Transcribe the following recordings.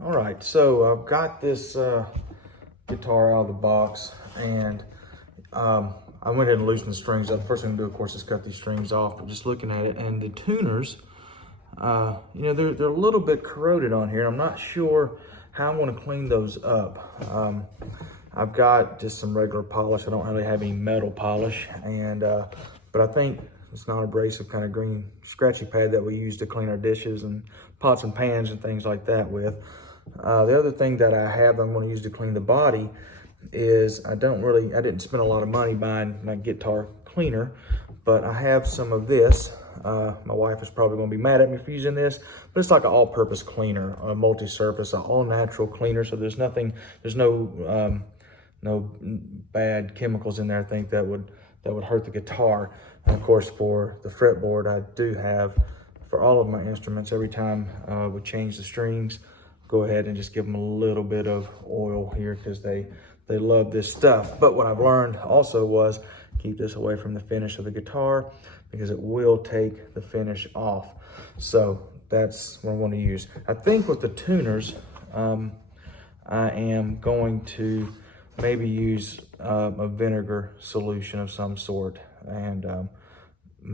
All right, so I've got this guitar out of the box, and I went ahead and loosened the strings up. First thing I'm gonna do, of course, is cut these strings off, but just looking at it, and the tuners, you know, they're a little bit corroded on here. I'm not sure how I'm gonna clean those up. I've got just some regular polish. I don't really have any metal polish, and but I think it's non-abrasive kind of green scratchy pad that we use to clean our dishes and pots and pans and things like that with. The other thing that I have I'm going to use to clean the body is I didn't spend a lot of money buying my guitar cleaner, but I have some of this. My wife is probably going to be mad at me for using this, but it's like an all-purpose cleaner, a multi-surface, an all-natural cleaner. So there's no bad chemicals in there, I think, that would hurt the guitar. And of course, for the fretboard, I do have, for all of my instruments, every time we change the strings, go ahead and just give them a little bit of oil here, because they love this stuff. But what I've learned also was keep this away from the finish of the guitar, because it will take the finish off. So that's what I want to use. I think with the tuners, I am going to maybe use a vinegar solution of some sort, and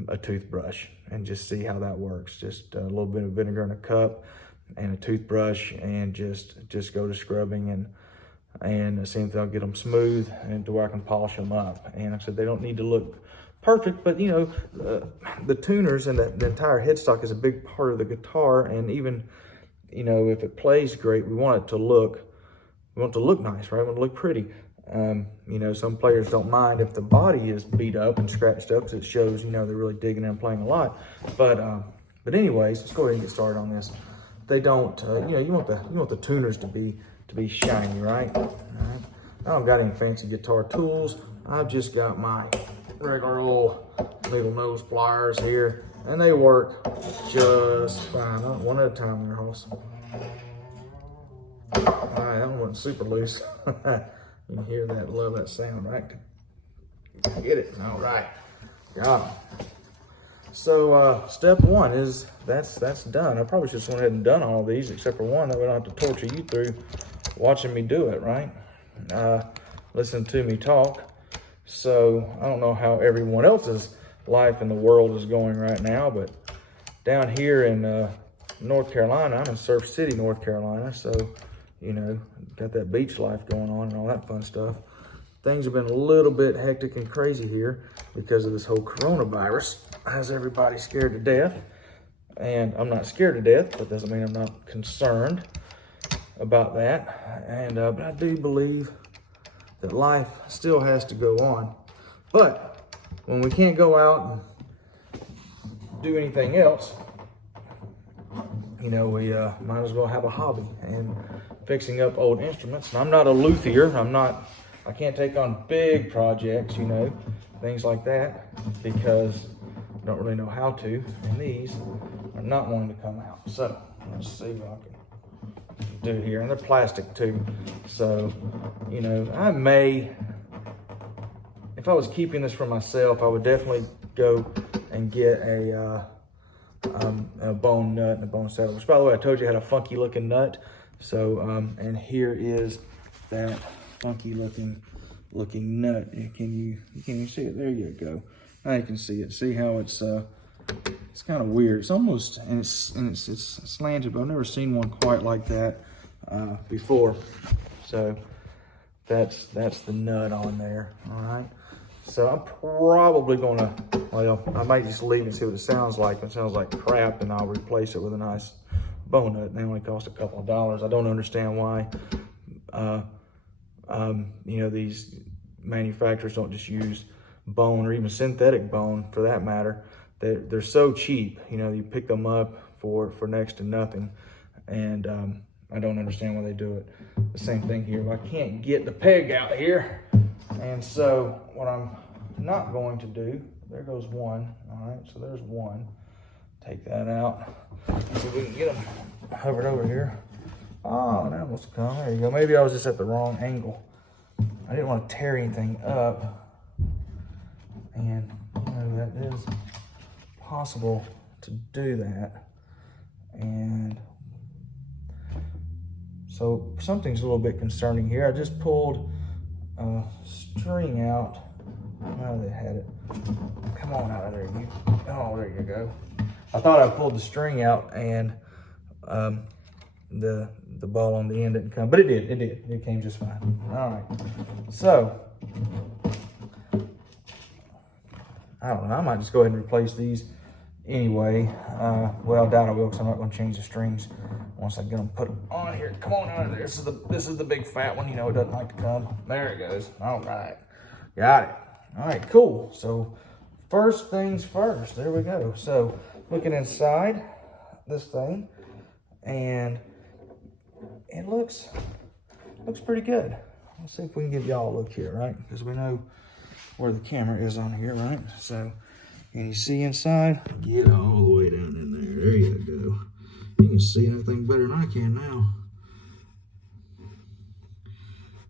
a toothbrush, and just see how that works. Just a little bit of vinegar in a cup and a toothbrush, and just go to scrubbing and see if they'll get them smooth and to where I can polish them up. And like I said, they don't need to look perfect, but you know, the tuners and the entire headstock is a big part of the guitar. And even, you know, if it plays great, we want it to look nice, right? We want it to look pretty. You know, some players don't mind if the body is beat up and scratched up, because it shows, you know, they're really digging in and playing a lot. But anyways, let's go ahead and get started on this. They don't, you know, you want the tuners to be shiny, right? All right. I don't got any fancy guitar tools. I've just got my regular old needle nose pliers here, and they work just fine. One at a time there, Hoss. All right, that one wasn't super loose. You can hear that, love that sound, right? Get it, all right, got it. So step one is, that's done. I probably should have went ahead and done all of these except for one, that we don't have to torture you through watching me do it, right? Listen to me talk. So I don't know how everyone else's life in the world is going right now, but down here in North Carolina, I'm in Surf City, North Carolina, so you know, got that beach life going on and all that fun stuff. Things have been a little bit hectic and crazy here because of this whole coronavirus. Has everybody scared to death. And I'm not scared to death, but doesn't mean I'm not concerned about that. And but I do believe that life still has to go on. But when we can't go out and do anything else, you know, we might as well have a hobby. And fixing up old instruments. And I'm not a luthier. I can't take on big projects, you know, things like that, because I don't really know how to. And these are not wanting to come out. So let's see what I can do here. And they're plastic too. So, you know, I may, if I was keeping this for myself, I would definitely go and get a bone nut and a bone saddle, which, by the way, I told you had a funky looking nut. So, and here is that funky looking nut. Can you see it? There you go. Now you can see it. See how it's kind of weird. It's almost, and it's slanted, but I've never seen one quite like that before. So that's the nut on there. All right. So I'm probably gonna, well, I might just leave and see what it sounds like. If it sounds like crap, and I'll replace it with a nice bone nut. They only cost a couple of dollars. I don't understand why, you know, these manufacturers don't just use bone, or even synthetic bone for that matter. They're so cheap. You know, you pick them up for next to nothing, and I don't understand why they do it. The same thing here. I can't get the peg out here, and so what I'm not going to do, there goes one. All right, so there's one. Take that out. See if we can get them hovered over here. Oh, that must have come. There you go. Maybe I was just at the wrong angle. I didn't want to tear anything up. And you know, that is possible to do that. And So something's a little bit concerning here. I just pulled a string out. Oh, they had it. Come on out of there, you. Oh, there you go. I thought I pulled the string out and the ball on the end didn't come, but it did. It came just fine. All right. So I don't know. I might just go ahead and replace these anyway. Well, I doubt I will, because I'm not going to change the strings once I get them put on here. Come on out of there. This is the big fat one. You know, it doesn't like to come. There it goes. All right. Got it. All right, cool. So first things first. There we go. So looking inside this thing, and it looks pretty good. Let's see if we can give y'all a look here, right? Because we know where the camera is on here, right? So, can you see inside? Get all the way down in there. There you go. You can see anything better than I can now.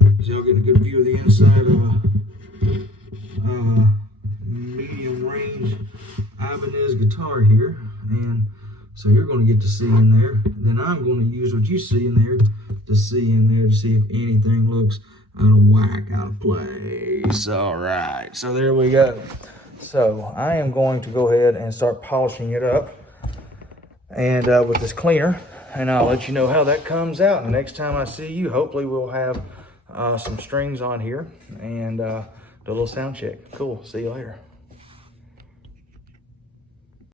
So y'all getting a good view of the inside of a medium range Ibanez guitar here, and so you're going to get to see in there. And then I'm going to use what you see in there to see if anything looks out of whack, out of place. All right, so there we go. So I am going to go ahead and start polishing it up, and with this cleaner, and I'll let you know how that comes out. And next time I see you, hopefully we'll have some strings on here and do a little sound check. Cool. See you later.